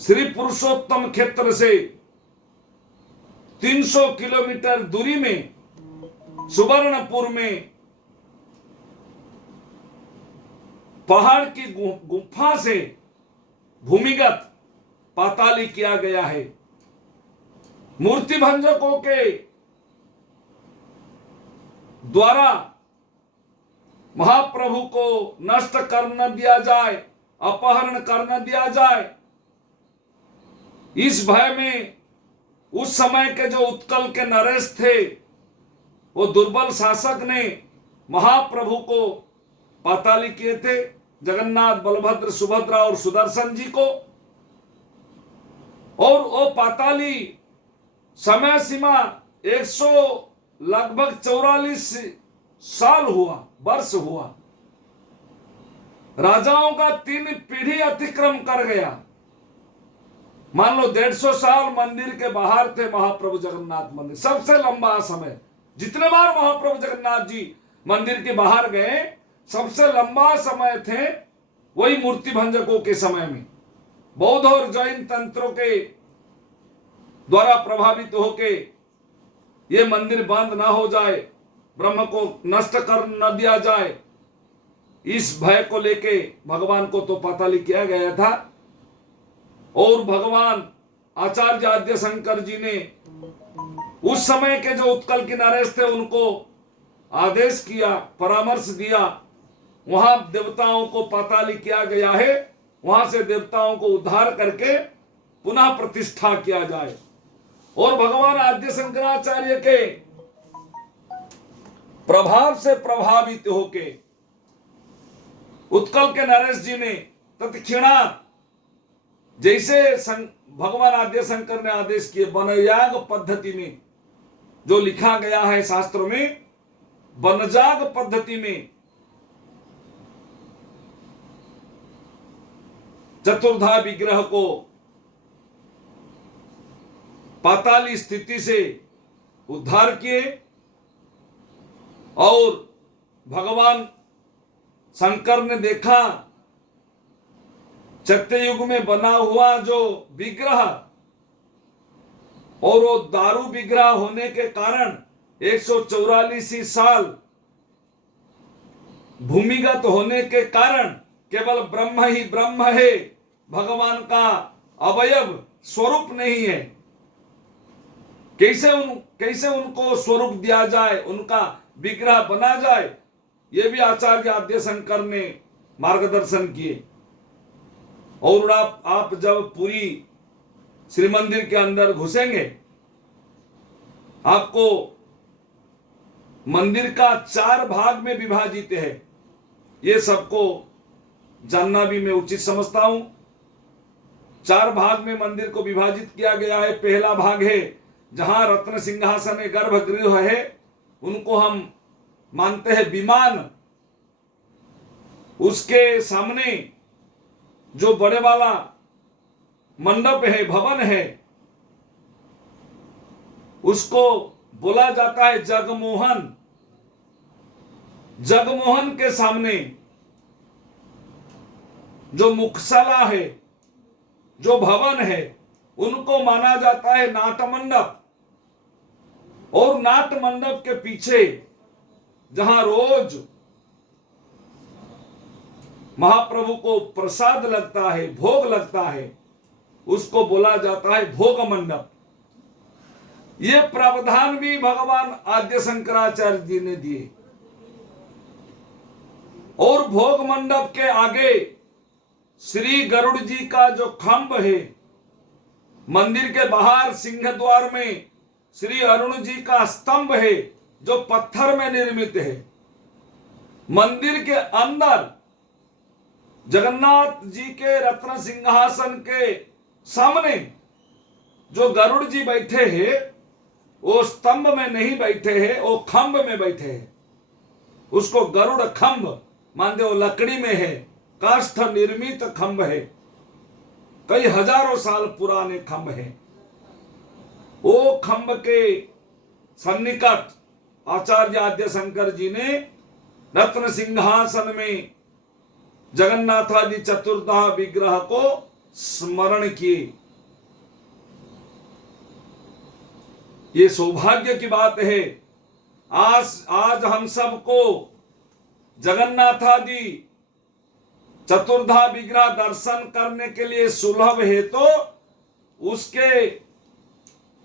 श्री पुरुषोत्तम क्षेत्र से 300 किलोमीटर दूरी में सुवर्णपुर में पहाड़ की गुफा से भूमिगत पाताली किया गया है। मूर्ति भंजकों के द्वारा महाप्रभु को नष्ट कर न दिया जाए, अपहरण कर न दिया जाए, इस भय में उस समय के जो उत्कल के नरेश थे, वो दुर्बल शासक ने महाप्रभु को पाताली किए थे, जगन्नाथ, बलभद्र, सुभद्रा और सुदर्शन जी को। और वो पाताली समय सीमा 100 लगभग 44 साल हुआ, वर्ष हुआ। राजाओं का 3 पीढ़ी अतिक्रम कर गया। मान लो 150 साल मंदिर के बाहर थे महाप्रभु जगन्नाथ मंदिर, सबसे लंबा समय। जितने बार महाप्रभु जगन्नाथ जी मंदिर के बाहर गए, सबसे लंबा समय थे वही मूर्ति भंजकों के समय में। बौद्ध और जैन तंत्रों के द्वारा प्रभावित होके ये मंदिर बंद ना हो जाए, ब्रह्म को नष्ट कर न दिया जाए, इस भय को लेके भगवान को तो पाताली किया गया था। और भगवान आचार्य आद्य शंकर जी ने उस समय के जो उत्कल के नरेश थे उनको आदेश किया, परामर्श दिया, वहां देवताओं को पाताली किया गया है, वहां से देवताओं को उद्धार करके पुनः प्रतिष्ठा किया जाए। और भगवान आद्य शंकराचार्य के प्रभाव से प्रभावित होके उत्कल के नरेश जी ने तत्क्षणात, जैसे भगवान आद्य शंकर ने आदेश किए, वनयाग पद्धति में जो लिखा गया है शास्त्रों में, वनजाग पद्धति में चतुर्धा विग्रह को पाताली स्थिति से उद्धार किए। और भगवान शंकर ने देखा सत्ययुग में बना हुआ जो विग्रह, और वो दारू विग्रह होने के कारण 144 साल भूमिगत होने के कारण केवल ब्रह्म ही ब्रह्म है, भगवान का अवयव स्वरूप नहीं है। कैसे उनको स्वरूप दिया जाए, उनका विग्रह बना जाए, ये भी आचार्य आद्य शंकर ने मार्गदर्शन किए। और आप जब पूरी श्री मंदिर के अंदर घुसेंगे, आपको मंदिर का 4 भाग में विभाजित है। ये सबको जानना भी मैं उचित समझता हूं। 4 भाग में मंदिर को विभाजित किया गया है। पहला भाग है जहां रत्न सिंहासन गर्भगृह है, उनको हम मानते हैं विमान। उसके सामने जो बड़े वाला मंडप है, भवन है, उसको बोला जाता है जगमोहन। जगमोहन के सामने जो मुखशाला है, जो भवन है, उनको माना जाता है नाट मंडप। और नाट मंडप के पीछे जहां रोज महाप्रभु को प्रसाद लगता है, भोग लगता है, उसको बोला जाता है भोग मंडप। ये प्रावधान भी भगवान आद्य शंकराचार्य जी ने दिए। और भोग मंडप के आगे श्री गरुड़ जी का जो खंभ है, मंदिर के बाहर सिंह द्वार में श्री अरुण जी का स्तंभ है जो पत्थर में निर्मित है। मंदिर के अंदर जगन्नाथ जी के रत्न सिंहासन के सामने जो गरुड़ जी बैठे हैं, वो स्तंभ में नहीं बैठे हैं, वो खंभ में बैठे हैं। उसको गरुड़ खंभ मानते, वो लकड़ी में है, काष्ठ निर्मित खंभ है, कई हजारों साल पुराने खंभ है। वो खंभ के सन्निकट आचार्य आद्य शंकर जी ने रत्न सिंहासन में जगन्नाथादि चतुर्धा विग्रह को स्मरण किए। ये सौभाग्य की बात है। आज हम सबको जगन्नाथादि चतुर्धा विग्रह दर्शन करने के लिए सुलभ है, तो उसके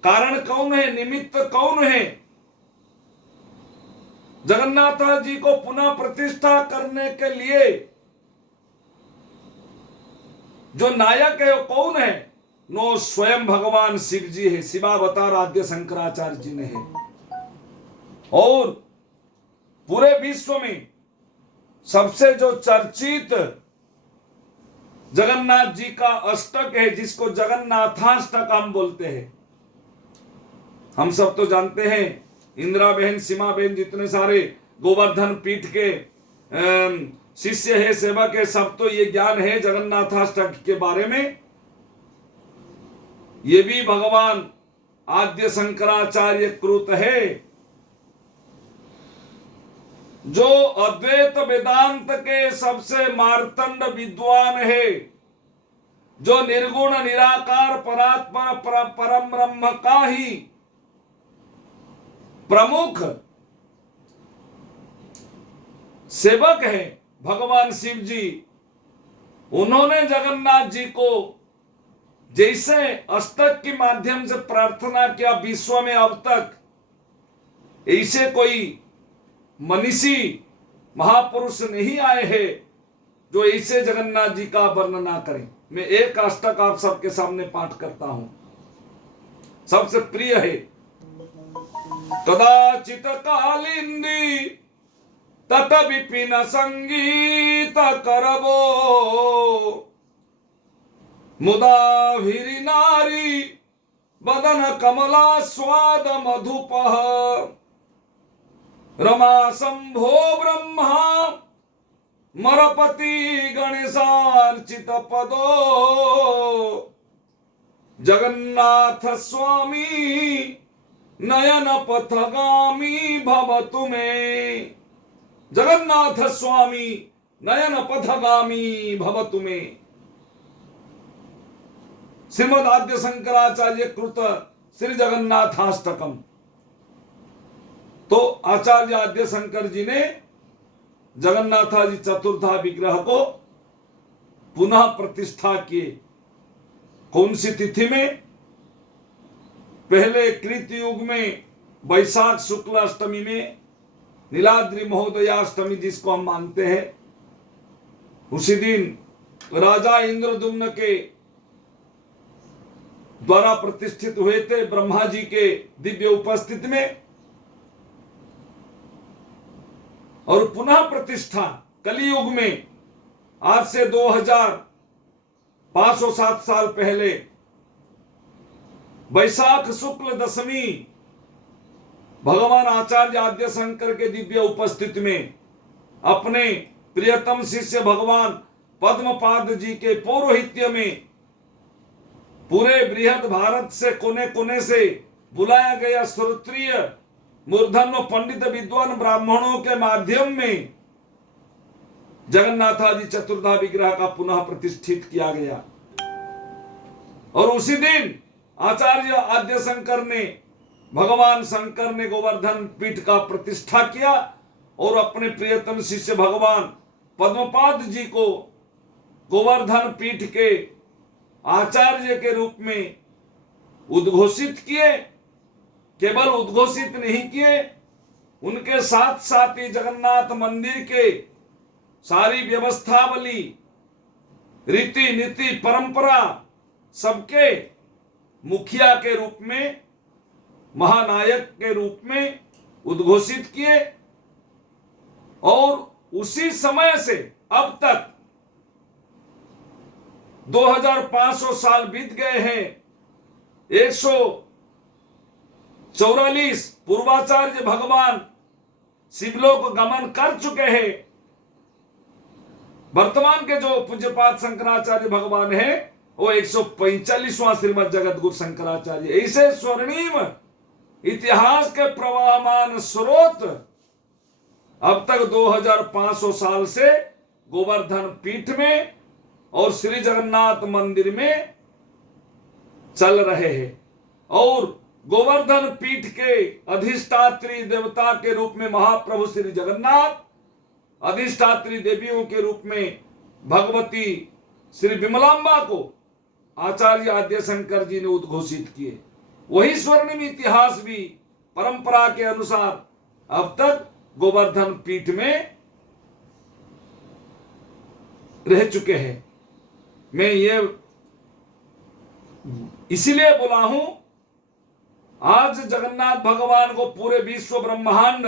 कारण कौन है, निमित्त कौन है? जगन्नाथ जी को पुनः प्रतिष्ठा करने के लिए जो नायक है वो कौन है? नो स्वयं भगवान शिव जी है, शिवावतार आद्य शंकराचार्य जी ने है। और पूरे विश्व में सबसे जो चर्चित जगन्नाथ जी का अष्टक है, जिसको जगन्नाथाष्टक हम बोलते हैं। हम सब तो जानते हैं, इंदिरा बहन, सीमा बहन, जितने सारे गोवर्धन पीठ के शिष्य है, सेवक है, सब तो ये ज्ञान है जगन्नाथाष्टक के बारे में। ये भी भगवान आद्य शंकराचार्य कृत है, जो अद्वैत वेदांत के सबसे मार्तंड विद्वान है, जो निर्गुण निराकार परात्पर परम ब्रह्म का ही प्रमुख सेवक है भगवान शिव जी। उन्होंने जगन्नाथ जी को जैसे अष्टक के माध्यम से प्रार्थना किया, विश्व में अब तक ऐसे कोई मनीषी महापुरुष नहीं आए हैं जो ऐसे जगन्नाथ जी का वर्णना करें। मैं एक अष्टक आप सबके सामने पाठ करता हूं, सबसे प्रिय है। कदाचित कालिंदी तत विपिन संगीत करबो, मुदाभिरी नारी बदन कमला स्वाद मधुपः, रमा शंभो ब्रह्मा मरपति गणेशार्चित पदो, जगन्नाथ स्वामी नयन पथगामी भवतु मे। जगन्नाथ स्वामी नयन पथगामी भवतु मे। श्रीमद् आद्य शंकराचार्य कृत श्री जगन्नाथाष्टकम। तो आचार्य आद्य शंकर जी ने जगन्नाथाजी चतुर्था विग्रह को पुनः प्रतिष्ठा किए। कौन सी तिथि में? पहले कृत युग में वैशाख शुक्ल अष्टमी में नीलाद्रि महोदयाष्टमी जिसको हम मानते हैं, उसी दिन राजा इंद्रदुम्न के द्वारा प्रतिष्ठित हुए थे ब्रह्मा जी के दिव्य उपस्थिति में। और पुनः प्रतिष्ठा कलियुग में आज से 2507 साल पहले वैशाख शुक्ल दशमी भगवान आचार्य आद्य शंकर के दिव्य उपस्थिति में अपने प्रियतम शिष्य भगवान पद्मपाद जी के पौरोहित्य में पूरे बृहद भारत से कोने कोने से बुलाया गया श्रोत्रिय मूर्धन्य पंडित विद्वान ब्राह्मणों के माध्यम में जगन्नाथादि चतुर्धा विग्रह का पुनः प्रतिष्ठित किया गया। और उसी दिन आचार्य आद्य शंकर ने, भगवान शंकर ने गोवर्धन पीठ का प्रतिष्ठा किया और अपने प्रियतम शिष्य भगवान पद्मपाद जी को गोवर्धन पीठ के आचार्य के रूप में उद्घोषित किए। केवल उद्घोषित नहीं किए, उनके साथ साथ ही जगन्नाथ मंदिर के सारी व्यवस्थावली, रीति नीति, परंपरा सबके मुखिया के रूप में, महानायक के रूप में उद्घोषित किए। और उसी समय से अब तक 2500 साल बीत गए हैं। 144 पूर्वाचार्य भगवान शिवलोक गमन कर चुके हैं। वर्तमान के जो पूज्यपाद शंकराचार्य भगवान है वो 145वां श्रीमद जगत गुरु शंकराचार्य। ऐसे स्वर्णिम इतिहास के प्रवाहमान स्रोत अब तक 2500 साल से गोवर्धन पीठ में और श्री जगन्नाथ मंदिर में चल रहे हैं। और गोवर्धन पीठ के अधिष्ठात्री देवता के रूप में महाप्रभु श्री जगन्नाथ, अधिष्ठात्री देवियों के रूप में भगवती श्री विमलांबा को आचार्य आद्य शंकर जी ने उद्घोषित किए। वही स्वर्णिम इतिहास भी परंपरा के अनुसार अब तक गोवर्धन पीठ में रह चुके हैं। मैं ये इसीलिए बोला हूं, आज जगन्नाथ भगवान को पूरे विश्व ब्रह्मांड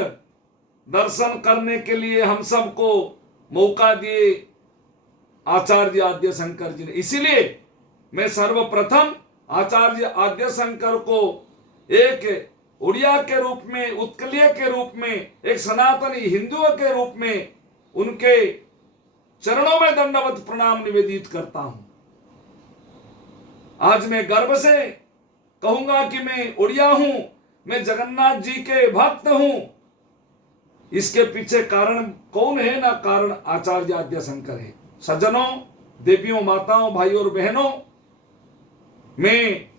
दर्शन करने के लिए हम सबको मौका दिए आचार्य आद्य शंकर जी ने। इसीलिए मैं सर्वप्रथम आचार्य आद्य शंकर को एक उड़िया के रूप में, उत्कलीय के रूप में, एक सनातनी हिंदुओं के रूप में उनके चरणों में दंडवत प्रणाम निवेदित करता हूं। आज मैं गर्व से कहूंगा कि मैं उड़िया हूं, मैं जगन्नाथ जी के भक्त हूं। इसके पीछे कारण कौन है ना, कारण आचार्य आद्यशंकर है। सज्जनों, देवियों, माताओं, भाइयों और बहनों, मैं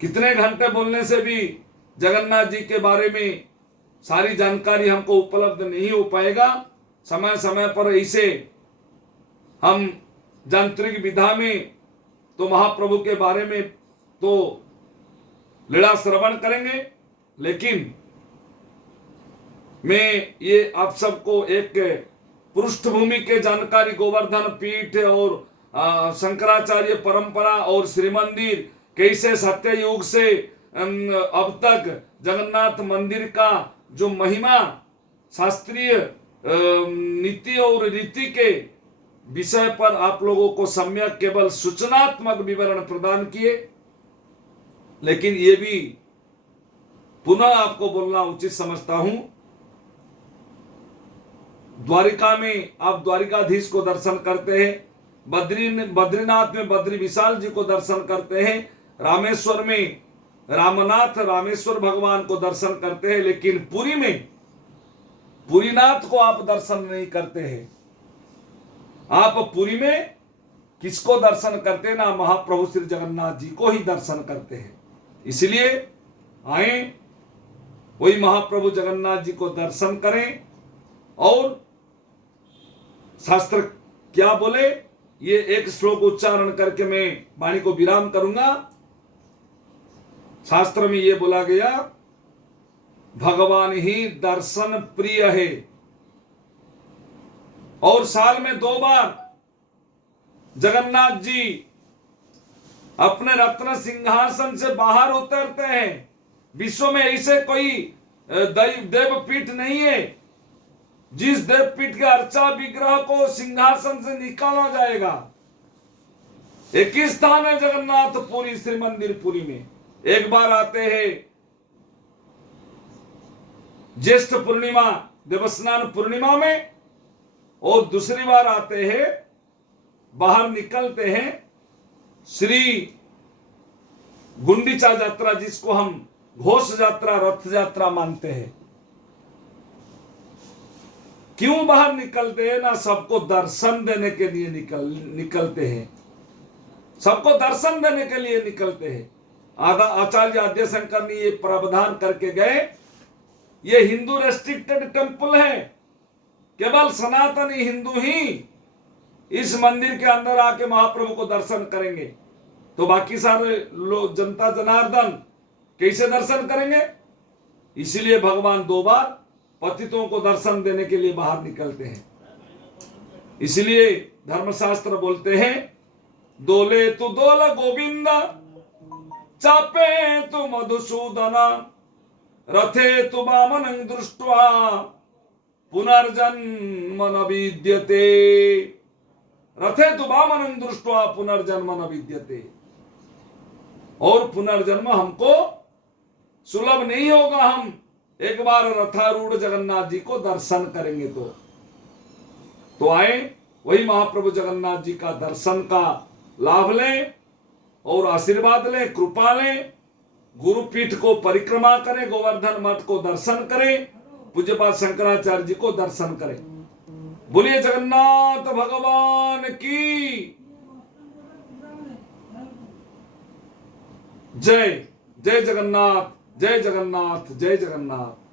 कितने घंटे बोलने से भी जगन्नाथ जी के बारे में सारी जानकारी हमको उपलब्ध नहीं हो पाएगा। समय समय पर ऐसे हम यांत्रिक विधा में तो महाप्रभु के बारे में तो लीला श्रवण करेंगे, लेकिन मैं ये आप सबको एक पृष्ठभूमि के जानकारी, गोवर्धन पीठ और शंकराचार्य परंपरा और श्री मंदिर कैसे सत्य युग से अब तक जगन्नाथ मंदिर का जो महिमा, शास्त्रीय नीति और रीति के विषय पर आप लोगों को सम्यक केवल सूचनात्मक विवरण प्रदान किए, लेकिन ये भी पुनः आपको बोलना उचित समझता हूं। द्वारिका में आप द्वारिकाधीश को दर्शन करते हैं, बद्रीनाथ में बद्री विशाल जी को दर्शन करते हैं, रामेश्वर में रामनाथ रामेश्वर भगवान को दर्शन करते हैं, लेकिन पुरी में पुरीनाथ को आप दर्शन नहीं करते हैं। आप पुरी में किसको दर्शन करते हैं ना, महाप्रभु श्री जगन्नाथ जी को ही दर्शन करते हैं। इसलिए आए, वही महाप्रभु जगन्नाथ जी को दर्शन करें। और शास्त्र क्या बोले, ये एक श्लोक उच्चारण करके मैं वाणी को विराम करूंगा। शास्त्र में ये बोला गया, भगवान ही दर्शन प्रिय है। और साल में 2 बार जगन्नाथ जी अपने रत्न सिंहासन से बाहर उतरते हैं। विश्व में ऐसे कोई देवपीठ नहीं है जिस देवपीठ के अर्चा विग्रह को सिंहासन से निकाला जाएगा। एक ही स्थान है जगन्नाथ पुरी, श्री मंदिर पुरी में। एक बार आते हैं ज्येष्ठ पूर्णिमा, देवस्नान पूर्णिमा में, और दूसरी बार आते हैं, बाहर निकलते हैं श्री गुंडीचा यात्रा, जिसको हम घोष यात्रा, रथ यात्रा मानते हैं। क्यों बाहर निकलते हैं ना, सबको दर्शन देने के लिए निकलते हैं, सबको दर्शन देने के लिए निकलते हैं। आचार्य आद्यशंकर ने ये प्रावधान करके गए, ये हिंदू रेस्ट्रिक्टेड टेम्पल है, केवल सनातनी हिंदू ही इस मंदिर के अंदर आके महाप्रभु को दर्शन करेंगे। तो बाकी सारे लोग, जनता जनार्दन कैसे दर्शन करेंगे? इसलिए भगवान 2 बार पतितों को दर्शन देने के लिए बाहर निकलते हैं। इसलिए धर्मशास्त्र बोलते हैं, दोले तु दोल गोविंद, चापे तु मधुसूदन, रथे तु वामनं दृष्ट्वा पुनर्जन्म न विद्यते। रथे तु वामनं दृष्ट्वा पुनर्जन्म न विद्यते। और पुनर्जन्म हमको सुलभ नहीं होगा, हम एक बार रथारूढ़ जगन्नाथ जी को दर्शन करेंगे तो आए, वही महाप्रभु जगन्नाथ जी का दर्शन का लाभ लें और आशीर्वाद लें, कृपा लें। गुरुपीठ को परिक्रमा करें, गोवर्धन मठ को दर्शन करें, पूज्यपाद शंकराचार्य जी को दर्शन करें। बोलिए जगन्नाथ भगवान की जय। जय जगन्नाथ, जय जगन्नाथ, जय जगन्नाथ।